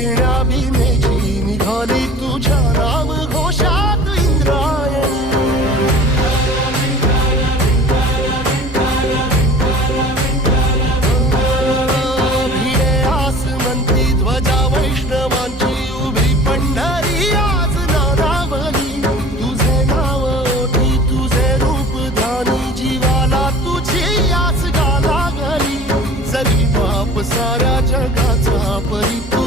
घेण्या भीमेची निघाली तुझ्या नाम घोषात इंद्रायणी. भिडे आसमंती ध्वजा वैष्णवांची उभी पंढरी आज नानावली. तुझे नाव ओठी तुझे रूप ध्यानी जीवाला तुझी आस गा लागली. जरी बाप साऱ्या जगाचा परिपूर्ण